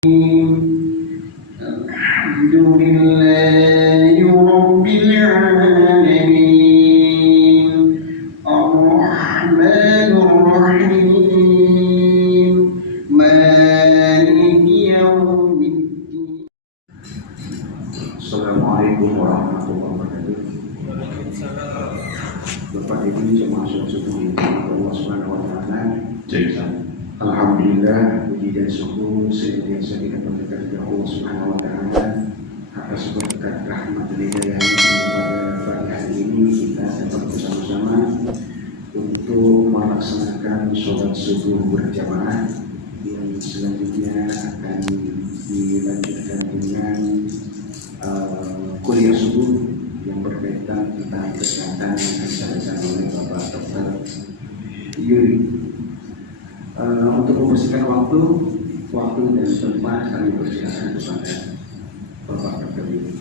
الحمد لله رب العالمين الرحمن الرحيم مالك يوم الدين. Assalamualaikum warahmatullahi wabarakatuh. Bapak Ibu jemaah sholat subuh Allah Subhanahu wa taala. Alhamdulillah, puji dan syukur senantiasa kita panjatkan kepada Allah Subhanahu wa taala atas berkat rahmat dan hidayah pada pagi hari ini kita dapat bersama-sama untuk melaksanakan sholat subuh berjamaah yang selanjutnya akan dilanjutkan dengan kuliah subuh yang berkaitan tentang kesehatan yang disampaikan oleh Bapak Dr. Yuri. Untuk membersihkan waktu dan tempat kami persilakan kepada Bapak Dr. Yuri.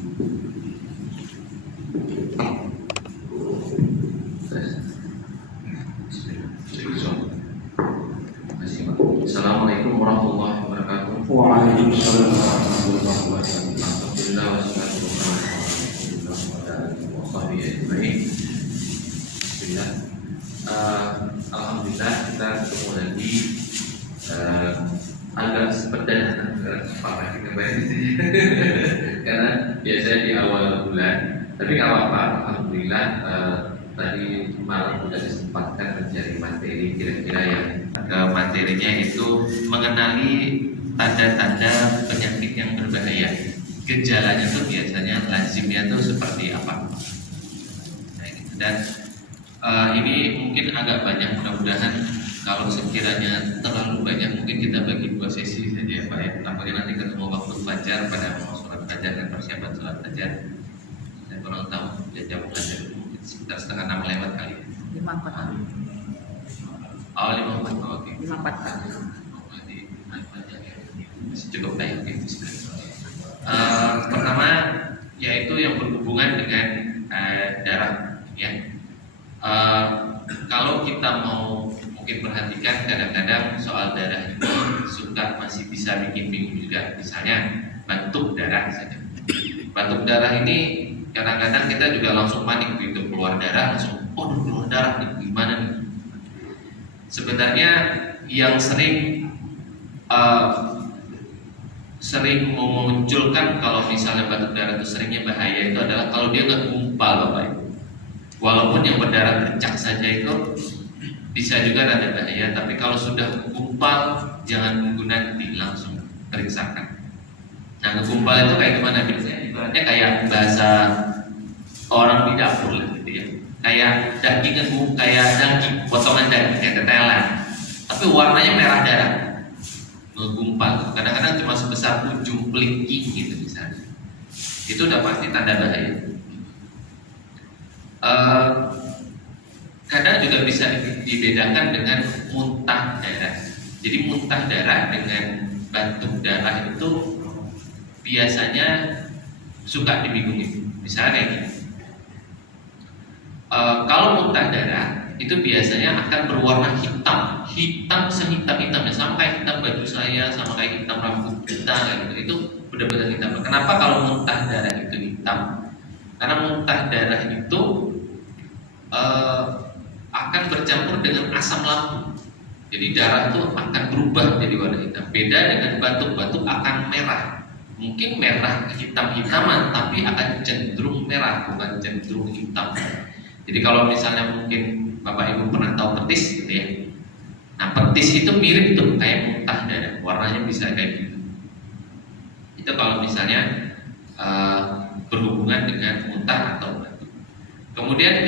Assalamualaikum warahmatullahi wabarakatuh. Waalaikumsalam warahmatullahi wabarakatuh. Alhamdulillah wassalatu wassalamu ala Bismillah. Alhamdulillah kita ketemu lagi. Agak sepeda apa kita bayar karena biasanya di awal bulan, tapi nggak apa-apa. Alhamdulillah tadi malam sudah disempatkan mencari materi kira-kira yang materinya itu mengenali tanda-tanda penyakit yang berbahaya. Gejalanya itu biasanya lazimnya itu seperti apa? Nah, gitu. Dan ini mungkin agak banyak, mudah-mudahan kalau sekiranya terlalu banyak mungkin kita bagi 2 sesi saja ya Pak ya. Nampaknya nanti ketemu waktu fajar pada mau sholat fajar dan persiapan sholat fajar. Saya kurang tahu jam fajar mungkin sekitar 5:30 lewat kali. 5:4. Oh 5:4, oke. 5:4. Masih cukup baik. Pertama yaitu yang berhubungan dengan darah ya. Kalau kita mau mungkin perhatikan kadang-kadang soal darah ini masih bisa bikin bingung juga. Misalnya batuk darah saja. Batuk darah ini kadang-kadang kita juga langsung panik begitu keluar darah, langsung keluar darah nih, gimana nih? Sebenarnya yang sering memunculkan kalau misalnya batuk darah itu seringnya bahaya itu adalah kalau dia nggak gumpal Bapak Ibu. Walaupun yang berdarah bercak saja itu bisa juga ada bahaya, tapi kalau sudah gumpal jangan nunggu nanti, langsung periksakan. Nah, gumpal itu kayak gimana? Biasanya ibaratnya kayak bahasa orang di dapur lah gitu ya. Kayak daging, potongan daging, kayak tetelan. Tapi warnanya merah darah. Menggumpal. Kadang-kadang cuma sebesar ujung kelingking gitu misalnya. Itu udah pasti tanda bahaya. Kadang juga bisa dibedakan dengan muntah darah. Jadi muntah darah dengan batuk darah itu biasanya suka dibingungin. Misalnya kayak gini. Kalau muntah darah itu biasanya akan berwarna hitam sehitam-hitamnya, sama kayak hitam baju saya, sama kayak hitam rambut kita gitu. Itu benar-benar hitam. Kenapa kalau muntah darah itu hitam? Karena muntah darah itu akan bercampur dengan asam lambung. Jadi darah itu akan berubah jadi warna hitam. Beda dengan batuk akan merah. Mungkin merah hitam-hitaman, tapi akan cenderung merah, bukan cenderung hitam. Jadi kalau misalnya mungkin Bapak Ibu pernah tahu petis gitu ya. Nah, petis itu mirip tuh kayak muntah darah, warnanya bisa kayak gitu. Itu kalau misalnya berhubungan dengan muntah atau batuk. Kemudian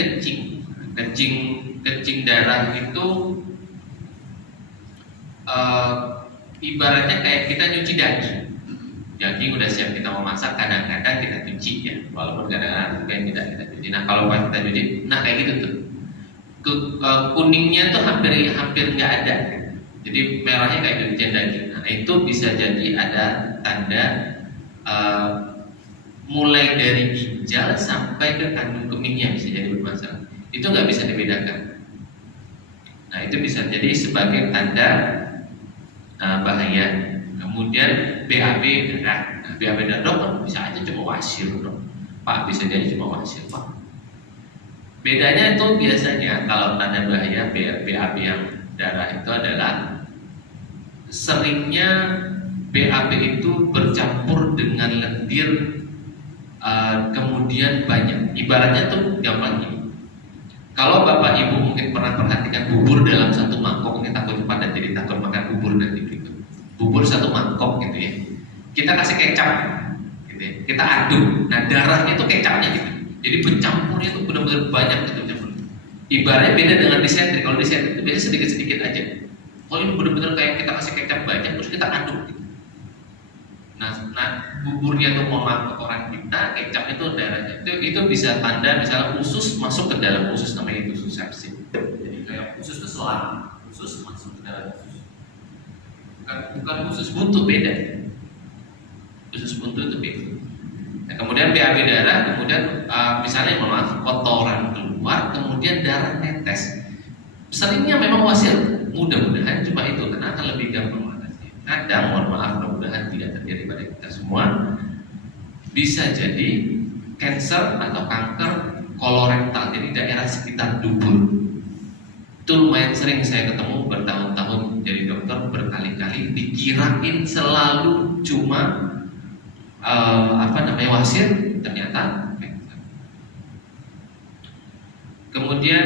kencing darah itu ibaratnya kayak kita nyuci daging udah siap kita mau masak, kadang-kadang kita cuci ya, walaupun kadang-kadang juga tidak kita cuci. Nah kalau pas kita cuci, nah kayak gitu tuh kuningnya tuh hampir nggak ada, jadi merahnya kayak cucian daging. Nah itu bisa jadi ada tanda mulai dari ginjal sampai ke kandung kemihnya bisa jadi bermasalah. Itu nggak bisa dibedakan. Nah itu bisa jadi sebagai tanda bahaya. kemudian BAB darah. Nah, BAB darah dok bisa aja cuma wasir dok. Pak bisa jadi cuma wasir pak. Bedanya itu biasanya kalau tanda bahaya BAB yang darah itu adalah seringnya BAB itu bercampur dengan lendir, kemudian banyak. Ibaratnya tuh gampang ini. Kalau bapak ibu mungkin pernah perhatikan bubur dalam satu mangkok, ini takut pada jadi takut makan bubur nanti berikut. Bubur satu mangkok gitu ya. Kita kasih kecap, gitu ya. Kita aduk. Nah darahnya itu kecapnya gitu. Jadi bercampurnya itu benar-benar banyak gitu campur. Ibaratnya beda dengan disentri. Kalau disentri itu biasanya sedikit-sedikit aja. Kalau ini benar-benar kayak kita kasih kecap banyak terus kita aduk gitu. Nah buburnya tuh mau masuk ke orang kita, kecap itu darahnya itu bisa tanda misalnya usus masuk ke dalam usus, namanya itu usus sepsis. Jadi kayak usus itu selang, usus masuk ke dalam usus. Bukan usus buntu, beda. Usus buntu itu beda. Nah, kemudian BAB darah, kemudian misalnya maaf kotoran keluar, kemudian darah netes. Seringnya memang wasil, mudah-mudahan cuma itu karena akan lebih gampang. Kadang, mohon maaf, mudah-mudahan tidak terjadi pada kita semua. Bisa jadi kanker atau kanker kolorektal, jadi daerah sekitar dubur. Itu lumayan sering saya ketemu bertahun-tahun jadi dokter, berkali-kali dikirain selalu cuma wasir, ternyata kanker. Kemudian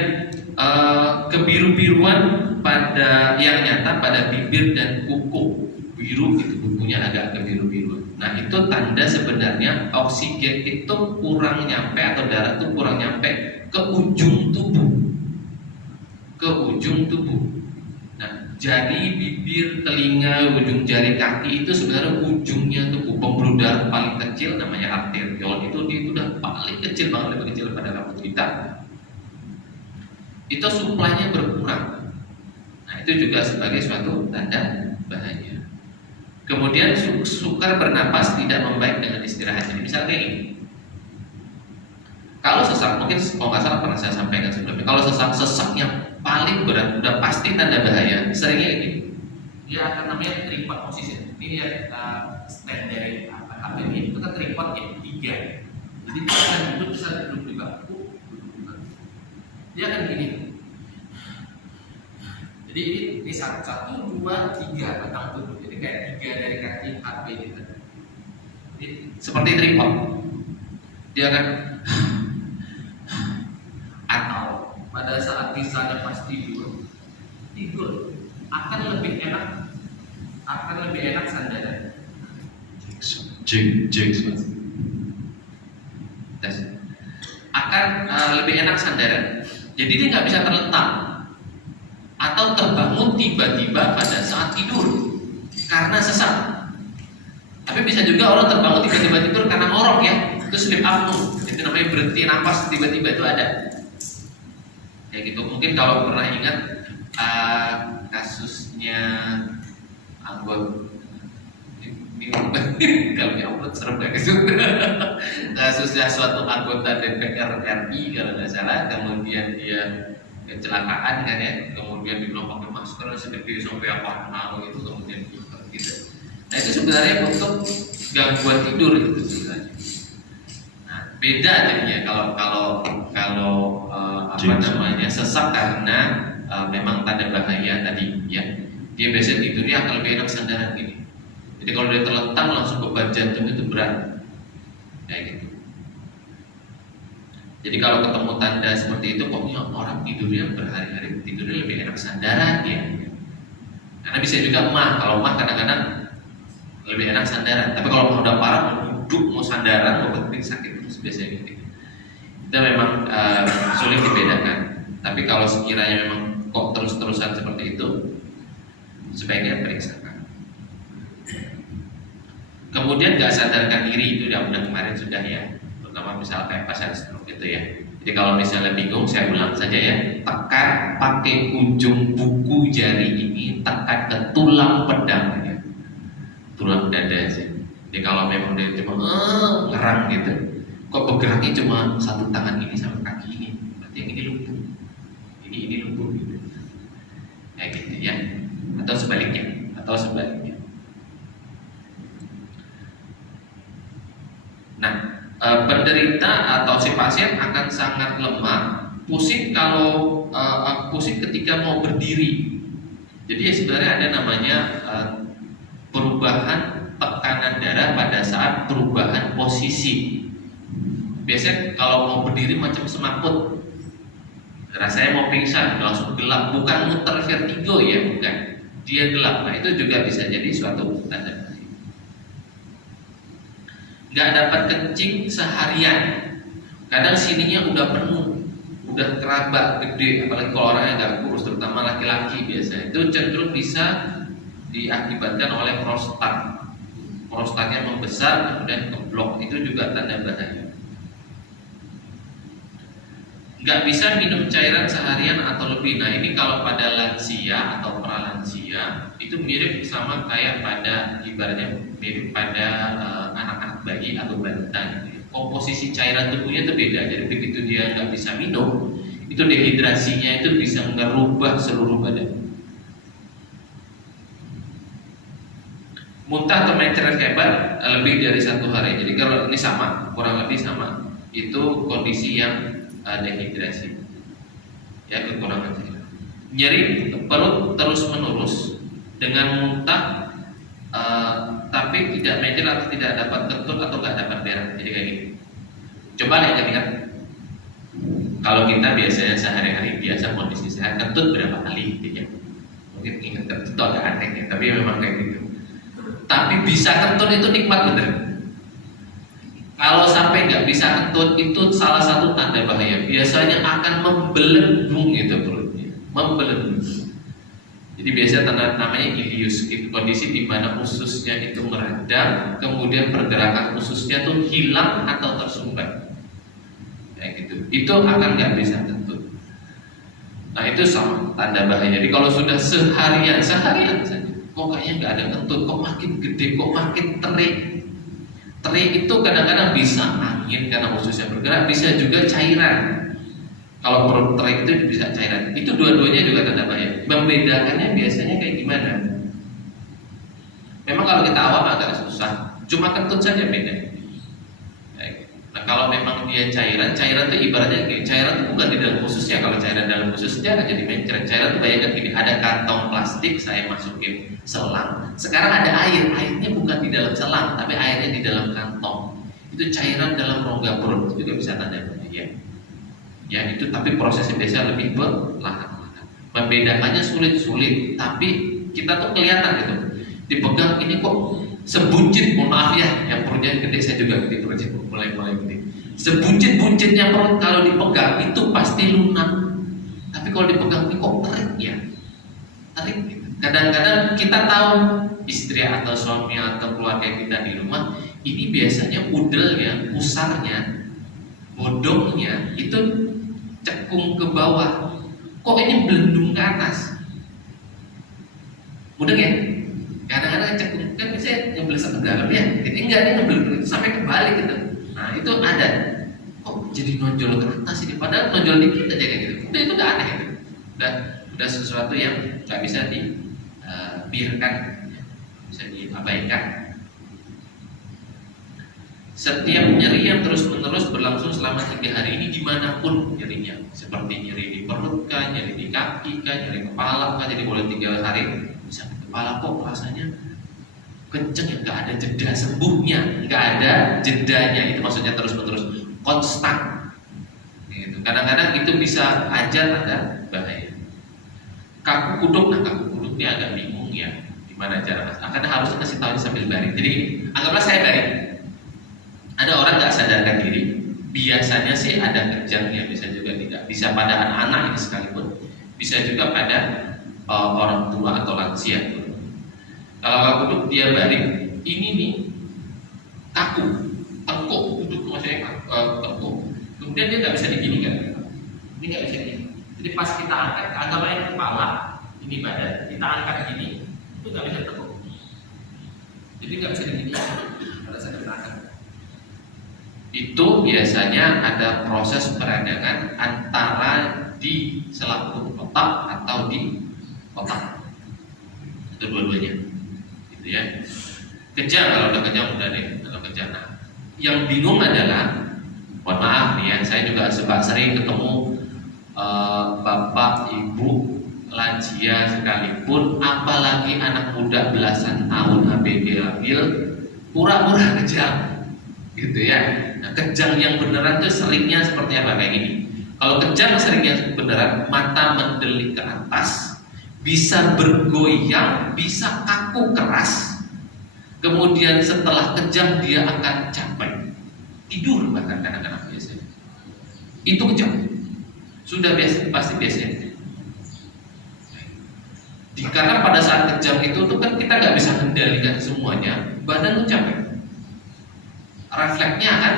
kebiru-biruan pada yang nyata pada bibir dan kuku. Biru itu bukunya agak kebiru-biru. Nah itu tanda sebenarnya oksigen itu kurang nyampe atau darah itu kurang nyampe ke ujung tubuh. Ke ujung tubuh. Nah jari, bibir, telinga, ujung jari kaki itu sebenarnya ujungnya tubuh. Pembuluh darah paling kecil namanya arteriol itu udah paling kecil banget, lebih kecil daripada rambut kita. Itu suplainya berkurang. Nah itu juga sebagai suatu tanda bahaya. Kemudian sukar bernapas tidak membaik dengan istirahat. Jadi misalnya ini, kalau sesak, mungkin kalau nggak salah pernah saya sampaikan sebelumnya. Kalau sesak yang paling berat, udah pasti tanda bahaya. Seringnya ini, dia akan namanya tripod position. Ini ya kita stand dari HP ini, kita tripod ya 3. Jadi dia akan duduk, bisa duduk di bangku. Dia akan gini. Jadi ini 1, 2, 3 batang tubuh. Jadi kayak 3 dari kaki HP gitu. Jadi seperti tripod. Dia akan atau pada saat misalnya pas tidur akan lebih enak sandaran. Akan lebih enak sandaran. Jadi dia nggak bisa terlentang atau terbangun tiba-tiba pada saat tidur karena sesak. Tapi bisa juga orang terbangun tiba-tiba tidur karena ngorok ya, itu sleep apnea. Itu namanya berhenti nafas tiba-tiba, itu ada. Ya gitu. Mungkin kalau pernah ingat kasusnya anggota kalau diupload serem gak gitu. Kasusnya suatu anggota DPR RI kalau nggak salah, kemudian dia kecelakaan kan ya, kemudian dibilang pakai masker sedikit sampai apa itu kemudian gitu. Nah itu sebenarnya untuk gangguan tidur itu sebenarnya. Nah beda jadinya kalau sesak karena memang tanda bahaya tadi ya. Dia biasanya tidurnya akan lebih enak sandaran gini. Jadi kalau dia terlentang langsung beban jantung itu berat, kayak gitu. Jadi kalau ketemu tanda seperti itu, pokoknya orang tidurnya berhari-hari tidurnya lebih enak sandaran ya. Karena bisa juga emah, kalau emah kadang-kadang lebih enak sandaran. Tapi kalau mau udah parah, mau duduk, mau sandaran, mau penting sakit terus biasanya gitu. Itu memang sulit dibedakan. Tapi kalau sekiranya memang kok terus-terusan seperti itu, sebaiknya periksakan. Kemudian gak sadarkan diri, itu udah kemarin sudah ya. Terutama misalnya kayak pasien stroke gitu ya. Jadi kalau misalnya bingung, saya ulang saja ya. Tekan pakai ujung buku jari ini, tekan ke tulang pedang ya. Tulang dada sih. Jadi kalau memang dia cuma ngerang gitu, kok bergeraknya cuma satu tangan ini sama kaki ini, berarti yang ini lumpuh. Ini lumpuh gitu. Kayak gitu ya. Atau sebaliknya. Nah, penderita atau si pasien akan sangat lemah, pusing kalau pusing ketika mau berdiri. Jadi sebenarnya ada namanya perubahan tekanan darah pada saat perubahan posisi. Biasanya kalau mau berdiri macam semaput, rasanya mau pingsan, langsung gelap, bukan muter vertigo ya, bukan. Dia gelap. Nah, itu juga bisa jadi suatu tanda bahaya. Nggak dapat kencing seharian. Kadang sininya udah penuh, udah keraba gede, apalagi kalau orangnya nggak kurus, terutama laki-laki biasanya. Itu cenderung bisa diakibatkan oleh prostat. Prostatnya membesar kemudian keblok, itu juga tanda bahaya. Nggak bisa minum cairan seharian atau lebih. Nah, ini kalau pada lansia atau pralansia itu mirip sama kayak pada, ibaratnya mirip pada anak-anak bayi atau balita gitu ya. Komposisi cairan tubuhnya itu beda. Jadi begitu dia nggak bisa minum, itu dehidrasinya itu bisa merubah seluruh badan. Muntah atau mencret hebat lebih dari 1 hari. Jadi kalau ini sama, kurang lebih sama, itu kondisi yang dehidrasi, ya, kekurangan cairan. Nyeri perut terus menerus dengan muntah, tapi tidak mencret atau tidak dapat kentut atau nggak dapat berak. Jadi kayak gini. Coba lihat. Kalau kita biasanya sehari-hari biasa kondisi sehat, kentut berapa kali gitu ya? Mungkin ingat kentut itu agak aneh ya, tapi memang kayak gitu. Tapi bisa kentut itu nikmat bener. Kalau sampai nggak bisa kentut itu salah satu tanda bahaya. Biasanya akan membelendung itu perutnya, membelendung. Jadi biasa tanda namanya ileus, itu kondisi di mana ususnya itu meredam, kemudian pergerakan ususnya tuh hilang atau tersumbat. Kayak gitu. Itu akan nggak bisa kentut. Nah, itu sama tanda bahaya. Jadi kalau sudah seharian saja, kok kayaknya nggak ada kentut, kok makin gede, kok makin terik. Terik itu kadang-kadang bisa angin karena ususnya bergerak, bisa juga cairan. Kalau perut terik itu bisa cairan. Itu dua-duanya juga tanda bahaya. Membedakannya biasanya kayak gimana? Memang kalau kita awam agak susah. Cuma kentut saja beda. Nah, kalau memang dia cairan itu ibaratnya kayak cairan itu bukan di dalam ususnya. Kalau cairan dalam ususnya akan jadi mencret. Cairan itu bayangkan gini, ada kantong plastik, saya masukin selang. Sekarang ada airnya bukan di dalam selang, tapi airnya di dalam kantong. Itu cairan dalam rongga perut, itu juga bisa tanda bahaya. Ya itu, tapi prosesnya biasa lebih perlahan-lahan. Membedakannya sulit, tapi kita tuh kelihatan gitu. Dipegang ini kok sebuncit, mohon maaf ya, yang perutnya gede, saya juga gede perutnya, mulai gede. Sebuncit-buncitnya perut kalau dipegang itu pasti lunak. Tapi kalau dipegang ini kok terik ya, terik gitu. Kadang-kadang kita tahu istri atau suami atau keluarga kita di rumah ini biasanya udelnya, pusarnya, bodongnya itu cekung ke bawah. Kok ini belendung ke atas? Mudeng ya? Kadang-kadang cekung kan bisa nyembelih ke dalam ya. Jadi enggak, ini nyembelih sampai kebalik gitu. Nah itu ada. Kok jadi nonjol ke atas ini? Padahal nonjol dikit aja kayak gitu. Itu udah aneh gitu. Udah sesuatu yang nggak bisa dibiarkan, bisa diabaikan. Setiap nyeri yang terus-menerus berlangsung selama 3 hari ini dimanapun nyerinya, seperti nyeri di perut kah, nyeri di kaki kah, nyeri kepala kah, jadi boleh 3 hari bisa di kepala kok rasanya kenceng ya, nggak ada jeda sembuhnya, nggak ada jedanya, itu maksudnya terus-menerus konstan. Gitu. Kadang-kadang itu bisa aja tanda bahaya. Kaku kuduk, nah kaku kuduk ini agak bingung ya, gimana cara karena harusnya kasih tahu sambil baring. Jadi anggaplah saya baring. Ada orang nggak sadarkan diri, biasanya sih ada kejangnya, bisa juga tidak, bisa pada anak-anak ini sekalipun, bisa juga pada orang tua atau lansia. Kalau duduk dia baring, ini nih kaku, tengkuk, duduk maksudnya tengkuk, kemudian dia nggak bisa diginikan, ini nggak bisa digini. Jadi pas kita angkat, anggapnya kepala, ini badan, kita angkat gini, itu nggak bisa tengkuk, jadi nggak bisa digini pada saat kita angkat. Itu biasanya ada proses peradangan antara di selaput otak atau di otak. Itu dua-duanya, gitu ya. Kejang, kalau udah kejang udah deh, kalau kejang. Nah, yang bingung adalah, mohon maaf nih ya, saya juga suka sering ketemu bapak, ibu, lansia sekalipun, apalagi anak muda belasan tahun ABG labil, pura-pura kejang, gitu ya. Nah, kejang yang beneran tuh seringnya seperti apa kayak gini. Kalau kejang seringnya beneran, mata mendelik ke atas, bisa bergoyang, bisa kaku keras. Kemudian setelah kejang dia akan capek, tidur bahkan kadang-kadang biasanya. Itu kejang. Sudah biasa, pasti biasanya. Karena pada saat kejang itu tuh kan kita nggak bisa kendalikan semuanya, badan tuh capek. Refleksnya kan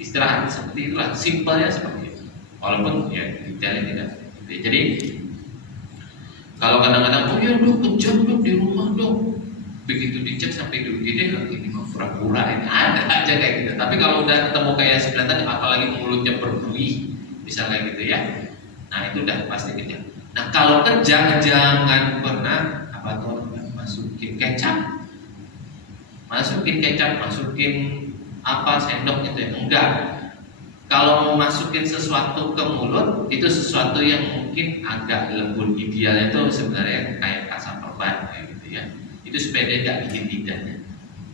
istirahat, seperti itulah, simpelnya seperti itu. Walaupun ya detailnya tidak. Jadi kalau kadang-kadang oh ya dok kejam dok di rumah dok, begitu dicek sampai ini mah pura-pura, ini ada aja kayak gitu. Tapi kalau udah ketemu kayak sebelah tadi, apalagi mulutnya berbuih, misalnya gitu ya, nah itu udah pasti kejang. Nah kalau kejang jangan pernah apa tuh masukin kecap, masukin apa sendok gitu ya, enggak. Kalau mau masukin sesuatu ke mulut itu sesuatu yang mungkin agak lembut, idealnya itu sebenarnya kayak kasar perban kayak gitu ya. Itu supaya dia tidak bikin lidahnya.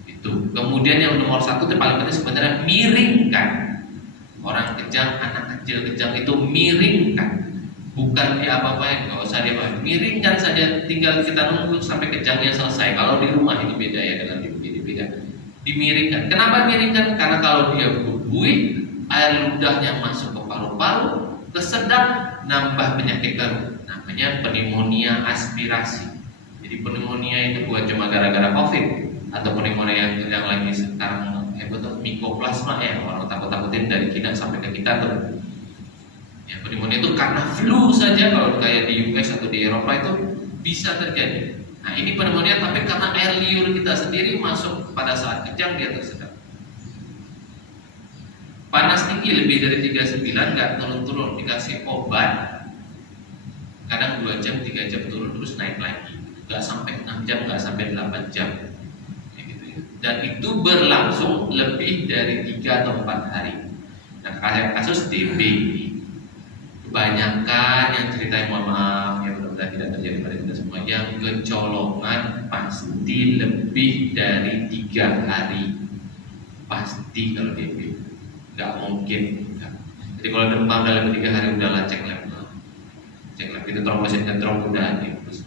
Itu. Kemudian yang nomor satu itu paling penting sebenarnya miringkan. Orang kejang, anak kecil kejang itu miringkan, bukan apa-apain, nggak usah dia miringkan saja, tinggal kita nunggu sampai kejangnya selesai. Kalau di rumah itu beda ya dengan di begini beda. Dimiringkan. Kenapa miringkan? Karena kalau dia berbuih, air ludahnya masuk ke paru-paru, kesedap, nambah penyakit baru, namanya pneumonia aspirasi. Jadi pneumonia itu bukan cuma gara-gara COVID atau pneumonia yang lagi sekarang betul mikoplasma ya, orang takut-takutin dari kita sampai ke kita tuh. Ya, pneumonia itu karena flu saja, kalau kayak di US atau di Eropa itu bisa terjadi. Nah ini pneumonia tapi karena air liur kita sendiri masuk pada saat kejang dia tersedap. Panas tinggi lebih dari 39 nggak turun-turun, dikasih obat kadang 2 jam 3 jam turun terus naik lagi, nggak sampai 6 jam, nggak sampai 8 jam. Dan itu berlangsung lebih dari 3 atau 4 hari. Nah kasus TB kebanyakan yang ceritanya, mohon maaf ya, mudah-mudahan tidak terjadi pada kita semua, yang kecolongan pasti lebih dari 3 hari, pasti kalau TB nggak mungkin enggak. Jadi kalau demam dalam 3 hari udahlah cek lab itu trombositnya drop udah dihapus.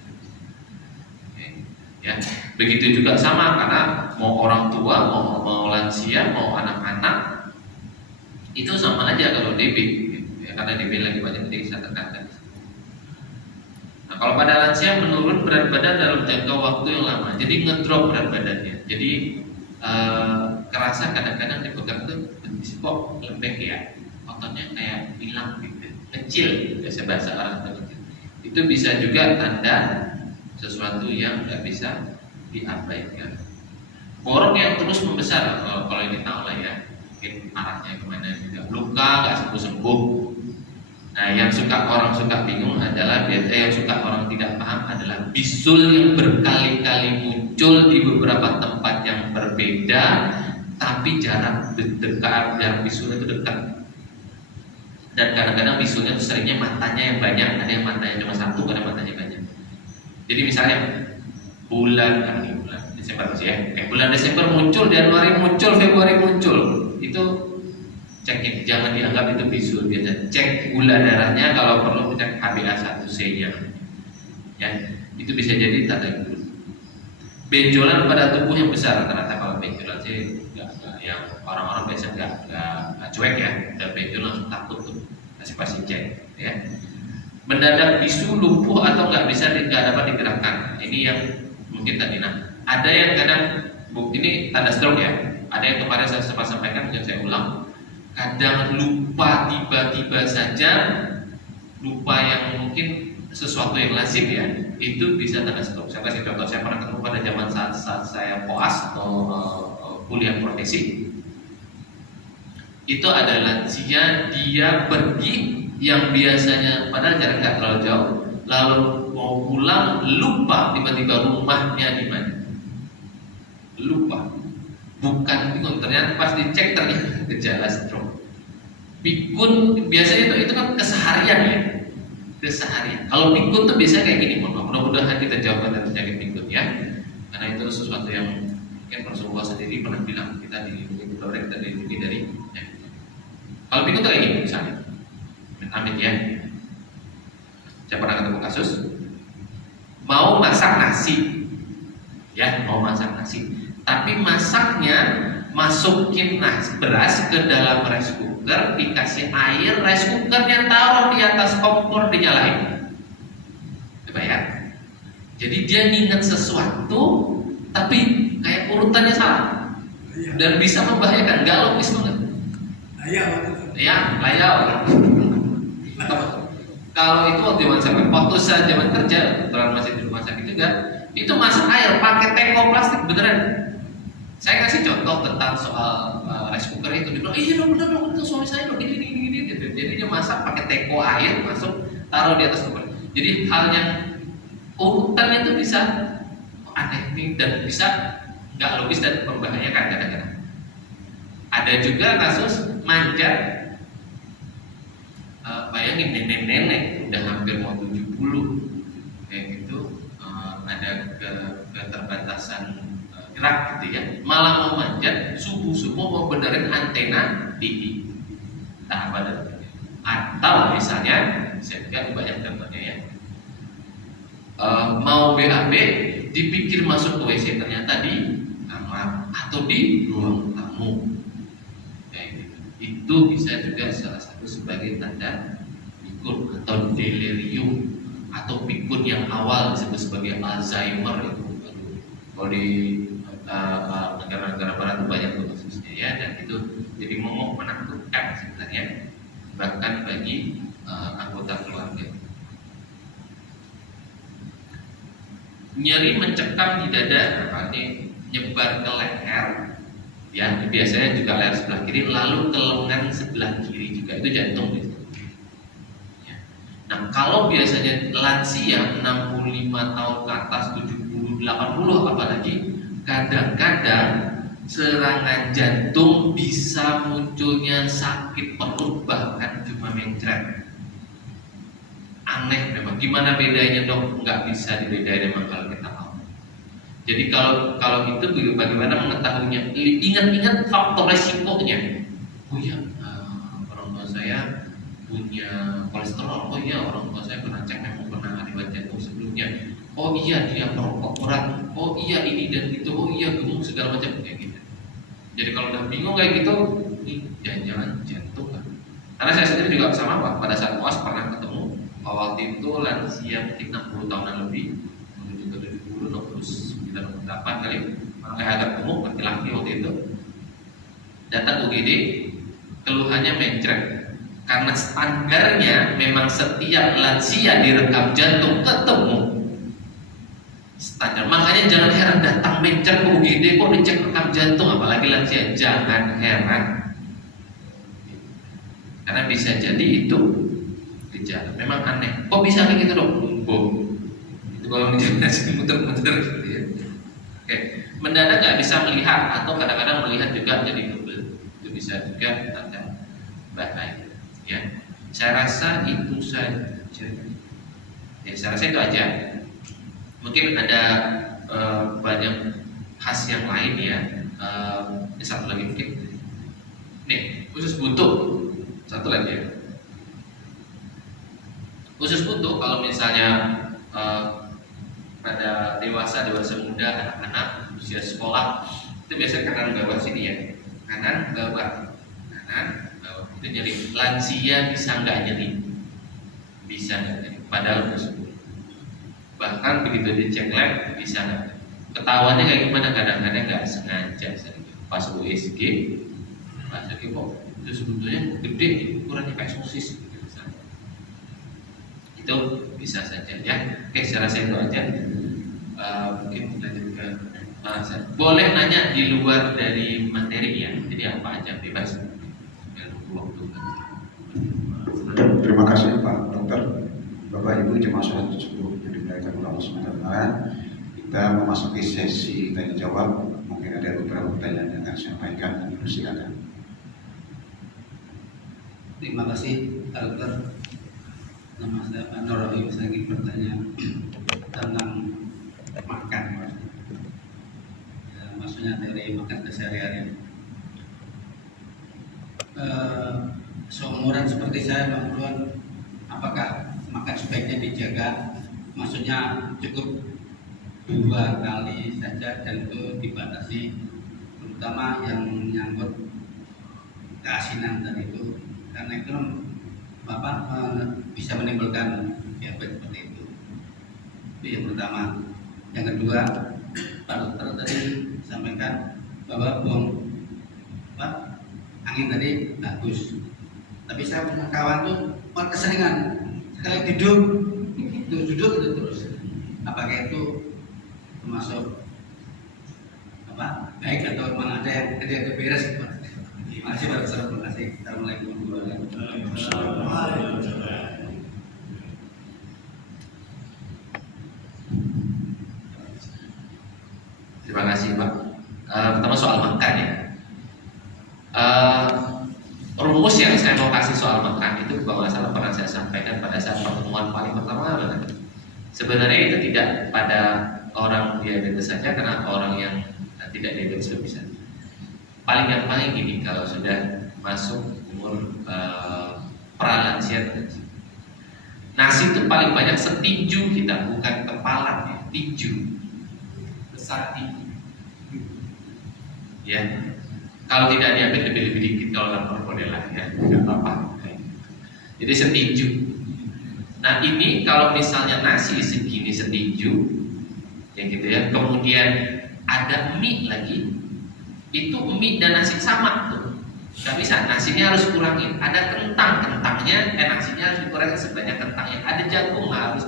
Ya, begitu juga sama, karena mau orang tua, mau lansia, mau anak-anak itu sama aja kalau DB, ya, karena DB lagi banyak saya tekankan. Nah, kalau pada lansia menurun berat badan dalam jangka waktu yang lama, jadi ngedrop berat badannya. Jadi kerasa kadang-kadang dipegang tuh kok lembek ya, ototnya kayak hilang gitu, kecil, biasa bahasa orang begitu. Itu bisa juga tanda sesuatu yang nggak bisa diabaikan. Borok yang terus membesar, kalau ini tahu lah ya, mungkin arahnya kemana juga. Luka nggak sembuh-sembuh. Nah, yang orang suka bingung adalah yang suka orang tidak paham adalah bisul yang berkali-kali muncul di beberapa tempat yang berbeda, tapi jarak dekat, jarak bisulnya itu dekat. Dan kadang-kadang bisulnya itu seringnya matanya yang banyak, ada yang matanya cuma satu, ada matanya banyak. Jadi misalnya bulan Desember ya, bulan Desember muncul, Januari muncul, Februari muncul, itu cek, jangan dianggap itu bisul biasa. Cek gula darahnya, kalau perlu cek HbA1c-nya, ya itu bisa jadi tanda bisul. Benjolan pada tubuh yang besar, rata-rata kalau benjolan sih nggak, yang orang-orang biasa nggak cuek ya, udah benjol langsung takut tuh, pasti cek ya. Mendadak bisu, lumpuh atau nggak dapat digerakkan, ini yang mungkin tadi. Nah, ada yang kadang ini tanda stroke ya, ada yang kemarin saya sempat sampaikan, mungkin saya ulang, kadang lupa tiba-tiba saja, lupa yang mungkin sesuatu yang lazim ya, itu bisa tanda stroke. Saya kasih contoh, saya pernah ketemu pada zaman saat saya koas atau kuliah profesi. Itu ada lansia, dia pergi yang biasanya padahal jarak nggak terlalu jauh, lalu mau pulang lupa tiba-tiba rumahnya di mana, lupa, bukan bingung, ternyata pas di dicek ternyata gejala stroke. Pikun biasanya itu kan keseharian ya, keseharian. Kalau pikun tuh biasanya kayak gini, mudah-mudahan kita jawab tentang penyakit pikun ya, karena itu sesuatu yang mungkin Rasulullah sendiri pernah bilang kita dilindungi dari penyakit. Kalau pikun tuh kayak gini misalnya, amit ya. Saya pernah ketemu kasus mau masak nasi, ya mau masak nasi, tapi masaknya masukin beras ke dalam rice cooker, dikasih air, rice cookernya taruh di atas kompor, dinyalain. Coba ya. Jadi dia nginget sesuatu, tapi kayak urutannya salah dan bisa membahayakan, nggak logis banget. Ya, layar. Kalau itu waktu saya zaman kerja, kebetulan masih di rumah sakit juga, itu masak air pakai teko plastik beneran. Saya kasih contoh tentang soal rice cooker itu, dia bilang, iya dong bener dong, itu suami saya dong gini gitu. Jadi dia masak pakai teko air, masuk, taruh di atas kompor. Jadi hal yang urutannya itu bisa aneh dan bisa nggak logis dan membahayakan kadang-kadang. Ada juga kasus manjat, bayangin nenek-nenek udah hampir mau 70 kayak gitu, ada keterbatasan gerak gitu ya, malah mau manjat subuh mau benerin antena TV, entah apa dan atau misalnya saya lihat banyak contohnya ya, mau BAB dipikir masuk ke WC ternyata di kamar atau di ruang tamu kayak gitu. Itu bisa juga salah satu sebagai tanda pikun atau delirium atau pikun yang awal disebut sebagai Alzheimer itu. Kalau di negara-negara barat itu banyak tuh kasusnya ya, dan itu jadi momok menakutkan sebenarnya bahkan bagi anggota keluarga. Nyeri mencekam di dada, ini nyebar ke leher, ya biasanya juga leher sebelah kiri, lalu ke lengan sebelah kiri juga, itu jantung gitu. Ya. Nah kalau biasanya lansia 65 tahun ke atas, 70, 80 apalagi, kadang-kadang serangan jantung bisa munculnya sakit perut bahkan cuma mencret. Aneh memang. Gimana bedanya dok? Nggak bisa dibedain memang kalau kita mau. Jadi kalau itu bagaimana mengetahuinya? Ingat-ingat faktor resikonya. Oh iya, orang tua saya punya kolesterol. Oh iya, orang tua saya pernah cek memang pernah akibat jantung sebelumnya. Oh iya, dia perokok berat. Oh iya, ini dan itu. Oh iya, gemuk segala macam kayak gitu. Jadi kalau udah bingung kayak gitu, ini jangan-jangan jantung kan? Karena saya sendiri juga sama Pak. Pada saat UAS pernah ketemu. Waktu itu lansia mungkin 60 tahunan lebih, menuju ke 70, 69, 68 kali, orang agak gemuk, laki-laki waktu itu. Datang UGD, keluhannya mencret. Karena standarnya memang setiap lansia direkam jantung ketemu standar. Makanya jangan heran datang mencret ke UGD kok dicek rekam jantung, apalagi lansia. Jangan heran, karena bisa jadi itu gejala. Memang aneh. Kok bisa kayak gitu dok? Itu kalau dijelasin muter-muter gitu ya. Oke. Mendadak nggak bisa melihat atau kadang-kadang melihat juga jadi double. Itu bisa juga tanda bahaya. Ya. Saya rasa itu saja. Ya, saya rasa itu aja. Mungkin ada banyak khas yang lain ya. Satu lagi mungkin. Nih, usus buntu. Satu lagi ya. Usus buntu kalau misalnya pada dewasa muda, anak-anak usia sekolah, itu biasanya kanan bawah sini ya, kanan bawah itu nyeri. Lansia bisa nggak nyeri, bisa nggak nyeri, padahal usus buntu. Bahkan begitu dicek lab bisa nggak. Ketahuannya kayak gimana? Kadang-kadang nggak sengaja, pas USG, kok usus buntunya gede, ukurannya kayak sosis. Itu bisa saja ya. Oke, saya rasa itu aja. Mungkin lanjut ke boleh nanya di luar dari materi ya. Jadi apa aja bebas. Terima kasih Pak Dokter, Bapak Ibu jemaah sholat subuh yang dimuliakan Allah SWT. Kita memasuki sesi tanya jawab. Mungkin ada beberapa pertanyaan yang akan saya sampaikan. Silakan. Terima kasih, Pak Dokter. Nama saya Pak Nur Rohim. Saya ingin bertanya tentang makan, ya, maksudnya dari makan keseharian. Seumuran seperti saya, Pak Purwan, apakah makan sebaiknya dijaga? Maksudnya cukup 2 kali saja dan itu dibatasi, terutama yang menyangkut keasinan tadi itu, karena itu Bapak bisa menimbulkan diabetes seperti itu. Itu yang pertama. Yang kedua, Pak Dokter tadi sampaikan bahwa buang angin tadi bagus. Tapi saya punya kawan tuh keseringan sekali duduk itu terus. Apakah itu termasuk baik atau memang ada yang tidak beres? Terima kasih Pak Dokter. Terima kasih. Assalamualaikum warahmatullahi wabarakatuh. Terima kasih Pak. Pertama soal makan ya. Rumus yang saya mau kasih soal makan itu kalau nggak salah pernah saya sampaikan pada saat pertemuan paling pertama adalah sebenarnya itu tidak pada orang diabetes saja, karena orang yang tidak diabetes juga bisa. Paling gampang gini, kalau sudah masuk umur pralansia, nasi itu paling banyak setinju kita, bukan kepalan ya, tinju besar tinggi. Ya, kalau tidak diabetes lebih dikit, kalau lapar boleh lah ya, nggak apa-apa. Jadi setinju. Nah ini kalau misalnya nasi segini setinju, ya gitu ya, kemudian ada mie lagi, itu mie dan nasi sama tuh, nggak bisa, nasinya harus kurangin. Ada kentangnya, nasinya harus dikurangin sebanyak kentangnya. Ada jagung harus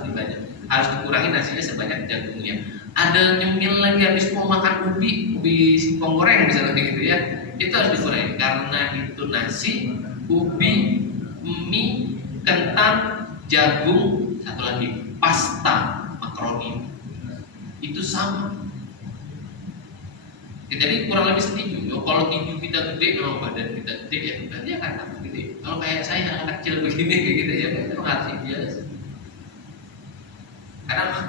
harus dikurangin nasinya sebanyak jagungnya. Ada nyemil lagi, habis mau makan ubi singkong goreng misalnya gitu ya, itu harus dikurangin karena itu nasi, ubi, mie, kentang, jagung, satu lagi pasta, makaroni, itu sama. Jadi kurang lebih setinju. Kalau tinju kita gede, memang badan kita gede ya, berarti akan tambah gede. Kalau kayak saya anak kecil begini gitu ya, itu harus biasa.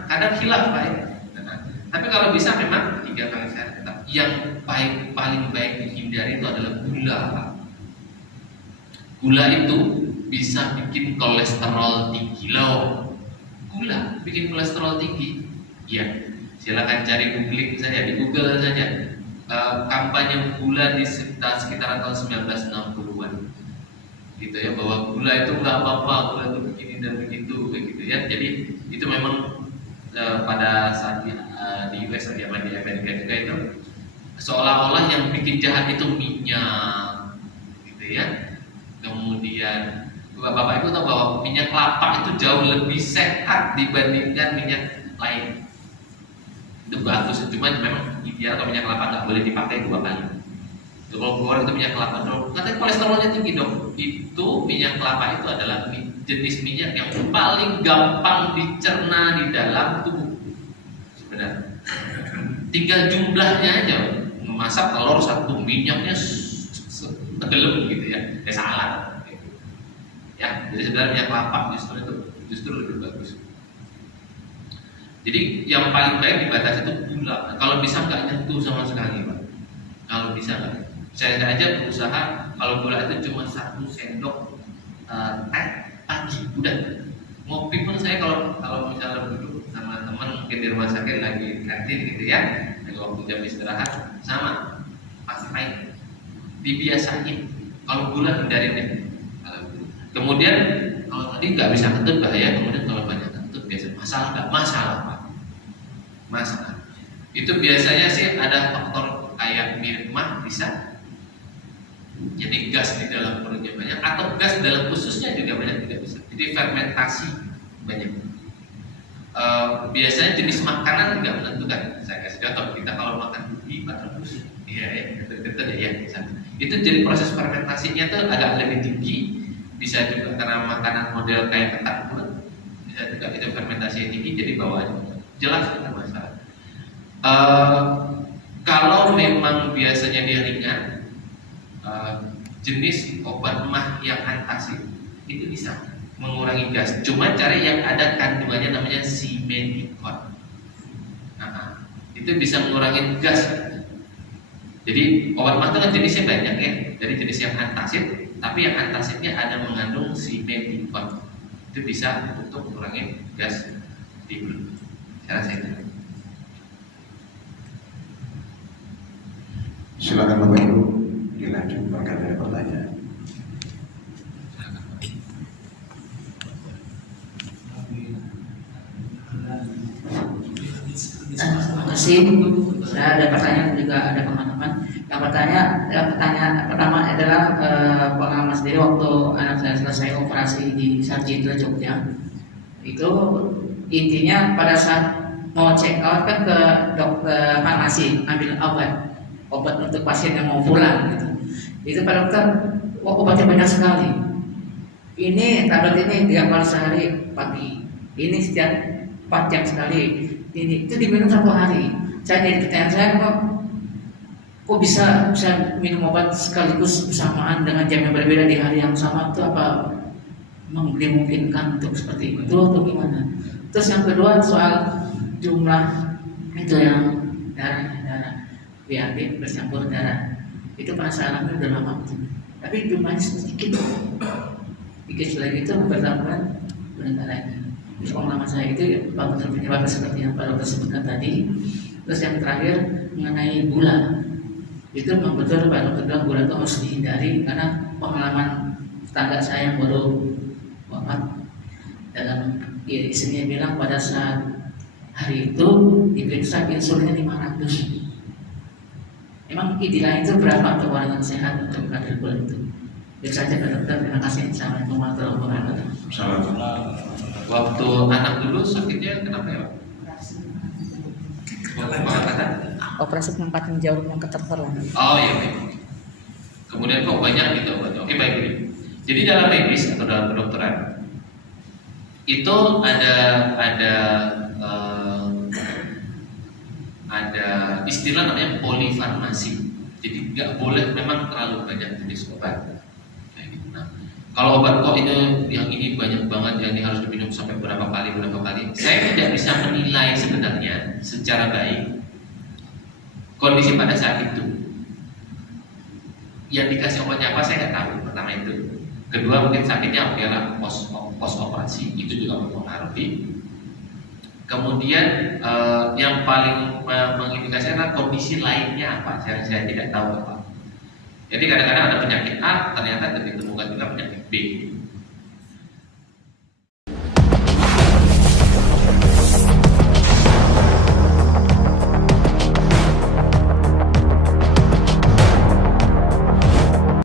Kadang hilaf Pak ya. Tapi kalau bisa memang 3 kali saya tetap. Yang paling baik dihindari itu adalah gula. Gula itu bisa bikin kolesterol tinggi loh. Gula bikin kolesterol tinggi. Ya, silakan cari googling saja, di Google saja. Kampanye gula di sekitaran tahun 1960-an. Gitu ya, bahwa gula itu nggak apa-apa, gula itu begini dan begitu, begitu ya. Jadi itu memang pada saat di US atau di Amerika juga itu seolah-olah yang bikin jahat itu minyak, gitu ya. Kemudian Bapak Ibu tahu bahwa minyak kelapa itu jauh lebih sehat dibandingkan minyak lain. Itu bagus, cuma memang ideal kalau minyak kelapa nggak boleh dipakai 2 kali. Kalau keluar itu minyak kelapa, katanya kolesterolnya tinggi dong. Itu minyak kelapa itu adalah jenis minyak yang paling gampang dicerna di dalam tubuh sebenarnya. Tinggal jumlahnya aja, memasak telur 1 minyaknya tenggelam gitu ya, salah gitu. Ya, jadi sebenarnya minyak kelapa justru lebih bagus. Jadi yang paling baik dibatasi itu gula. Kalau bisa nggak nyentuh sama sekali Pak. Kalau bisa nggak. Saya aja berusaha kalau gula itu cuma 1 sendok teh pagi, udah. Ngopi pun saya kalau misalnya duduk sama teman mungkin di rumah sakit lagi kantin gitu ya, lagi waktu jam istirahat sama pasti pahit. Dibiasain. Kalau gula hindarin deh. Kemudian kalau tadi nggak bisa kentut bahaya. Kemudian kalau banyak kentut biasa masalah nggak? Masalah Pak. Masalah. Itu biasanya sih ada faktor kayak mirip mah bisa. Jadi gas di dalam perutnya banyak, atau gas dalam ususnya juga banyak, tidak bisa. Jadi fermentasi banyak. Biasanya jenis makanan nggak menentukan. Saya kasih contoh, kita kalau makan ubi atau rebus, ya, betul ya. Itu jadi proses fermentasinya tuh agak lebih tinggi. Bisa juga karena makanan model kayak ketan bulat, bisa juga itu fermentasinya tinggi, jadi bawaannya jelas itu masalah. Kalau memang biasanya dia ringan, jenis obat mah yang antacid itu bisa mengurangi gas. Cuma cari yang ada kandungannya namanya simethicone. Nah, itu bisa mengurangi gas. Jadi obat mah itu kan jenisnya banyak ya. Jadi jenis yang antacid, tapi yang antacidnya ada mengandung simethicone. Itu bisa untuk mengurangi gas di mulut. Saya rasa itu. Silakan Bapak Ibu dilanjut berkait dengan pertanyaan. Terima kasih. Saya ada pertanyaan juga ada teman-teman. Yang pertanyaan pertama adalah pengalaman sendiri waktu anak saya selesai operasi di Sarjito Jogja. Itu intinya pada saat mau check out kan ke dokter farmasi ambil obat untuk pasien yang mau pulang gitu. Itu Pak Dokter, obatnya banyak sekali. Ini tablet ini 3 kali sehari pagi. Ini setiap 4 jam sekali. Ini itu diminum 1 hari. Saya jadi pertanyaan saya kok bisa minum obat sekaligus bersamaan dengan jam yang berbeda di hari yang sama, itu apa memungkinkan untuk seperti itu atau gimana? Terus yang kedua soal jumlah itu yang darah BAB bercampur darah, itu penasaran udah lama gitu. Tapi jumlahnya sedikit lagi itu bertambah meningkat lagi. Itu pengalaman saya itu ya, faktor penyebabnya seperti yang Pak Dokter sebutkan tadi. Terus yang terakhir mengenai gula, itu memang betul Pak Dokter bilang gula itu harus dihindari karena pengalaman tetangga saya yang baru wafat dalam istrinya bilang pada saat hari itu diperiksa insulinnya 500. Emang idealnya itu berapa untuk orang yang sehat untuk kadar gula itu? Itu saja Pak Dokter, terima kasih. Assalamualaikum warahmatullahi wabarakatuh. Salam. Waktu anak dulu sakitnya kenapa ya Pak? Operasi penempatan jarum yang ketertelan. Oh iya, baik. Kemudian kok banyak gitu obatnya. Oke baik ini. Jadi dalam medis atau dalam kedokteran itu ada istilah namanya polifarmasi. Jadi nggak boleh memang terlalu banyak jenis obat. Kayak gitu. Nah, kalau obat kok ini yang ini banyak banget, yang ini harus diminum sampai berapa kali. Saya tidak bisa menilai sebenarnya secara baik kondisi pada saat itu. Yang dikasih obatnya apa saya nggak tahu. Pertama itu. Kedua mungkin sakitnya adalah pos operasi, itu juga mempengaruhi. Kemudian yang paling mengindikasikan adalah kondisi lainnya apa. Saya tidak tahu apa. Jadi kadang-kadang ada penyakit A ternyata ditemukan juga penyakit B.